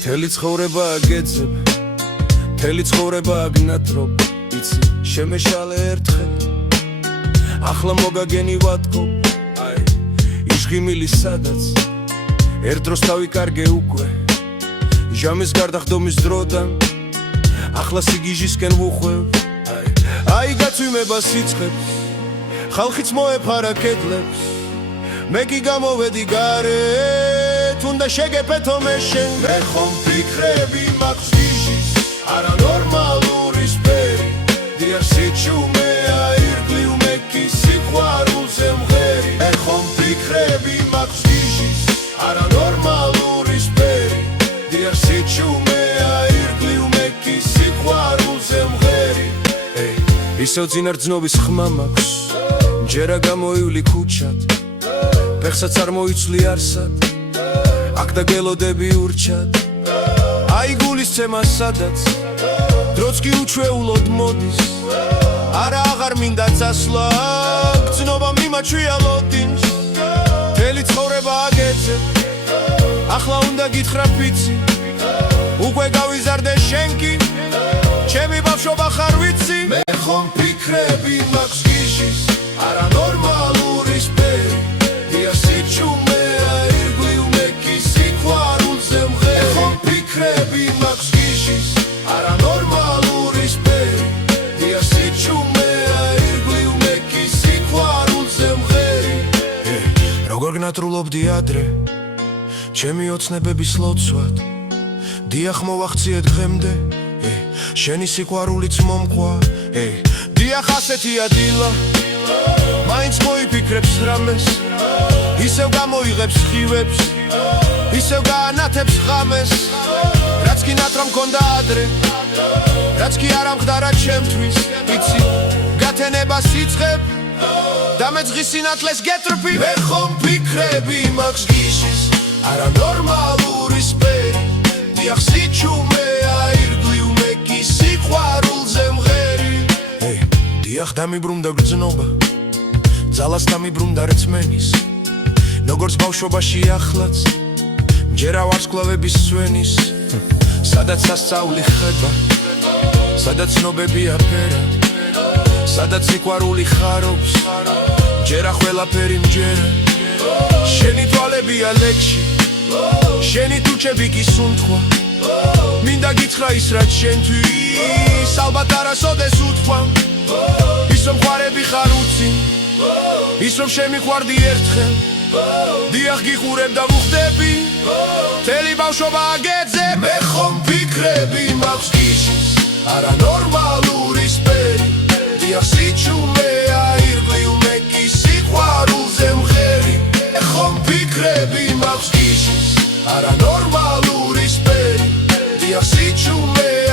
მთელი ცხოვრება აგეძებ, მთელი ცხოვრება აგნატრობ, იცი, შემეშალე ერთხელ, ახლა მოგაგენი ვატკობ, იშღიმილი სადაც, ერთ დროს დავიკარგე უკვე, ჟამის გარდა ხდომის დროდან, ახლა სიგიჟისკენ ვუხვევ, გაცვიმება სიცხებს, ხალხიც მოეფარა კედლებს, მე კი გამოვედი გარეთ, უნდა შეგეპეთო მე შენ. მე ხომ ფიქრები მაქვს გიჟის, არანორმალური სფერი, დიახ სიჩუმეა ირგლივ მე კი სიყვარულზე მღერი. მე ხომ ფიქრები მაქვს გიჟის, არანორმალური სფერი, დიახ სიჩუმეა ირგლივ მე კი სიყვარულზე მღერი. ისევ წინარძნობის ხმა მაქვს, ჯერა გამოივლი ქუჩად, ფეხსაც არ მოიცვლი არსად, აქ და გელოდები ურჩად, გულისცემა სადაც, დროც კი უჩვეულოდ მოდის, არა აღარ მინდა წასვლა, გრძნობა მიმაჩვია ლოდინს, მთელი ცხოვრება აგეძებ, ახლა უნდა გითხრა ფიცი, უკვე გავიზარდე შენ კი, ჩემი ბავშვობა ხარ ვიცი. მე ხომ ფიქრები მაქვს გიჟის, არანორმალური სფერი, დიახ სიჩუმეა ირგლივ მე კი სიყვარულზე მღერი. მე ხომ ფიქრები მაქვს გიჟის, არანორმალური სფერი, დიახ სიჩუმეა ირგლივ მე კი სიყვარულზე მღერი. როგორ გნატრულობდი ადრე, ჩემი ოცნებების ლოცვად, დიახ მოვახციეთ დღემდე, შენი სიყვარულიც მომყვა, დიახ ასეთია დილა, მაინც მოიფიქრებს რამეს, ისევ გამოიღებს ხივებს, ისევ გაანათებს ღამეს, რაც კი ნათრა მქონდა ადრე, რაც კი არ ამხდარა ჩემთვის, იცი, გათენება სიცხებ, და მე ძღის სინათლეს გეტრფი. მე ხომ ფიქრები მაქვს გიჟის, არანორმალური სფერი, დიახ სიჩუმეა ირგლივ მე კი სიყვარულზე მღერი. დიახ დამიბრუნდა გრძნობა, ძალას დამიბრუნდა რწმენის, როგორც ბავშვობაში ახლაც, ჯერა ვარსკვლავების სვენის, სადაც სასწაული ხება, სადაც ცნობები აფერად, სადაც სიყვარული ხარობს, ჯერა ყველაფერი მჯერა, შენი თვალებია ლექსი, შენი თუჩები კი სუნთქვა, მინდა გითხრა ის რაც შენთვის, ალბათ არასოდეს უთქვა, ის რომ ხვარები ხარ უცი, ის რომ შემიყვარდი ერთხელ, დიახ გიყურებ და ვუხდები, მთელი ბავშვობა აგეძებ. მე ხომ ფიქრები მაქვს გიჟის, არანორმალური სფერი, დიახ სიჩუმეა ირგლივ მე კი სიყვარულზე მღერი. მე ხომ ფიქრები მაქვს გიჟის, არანორმალური სფერი, დიახ სიჩუმეა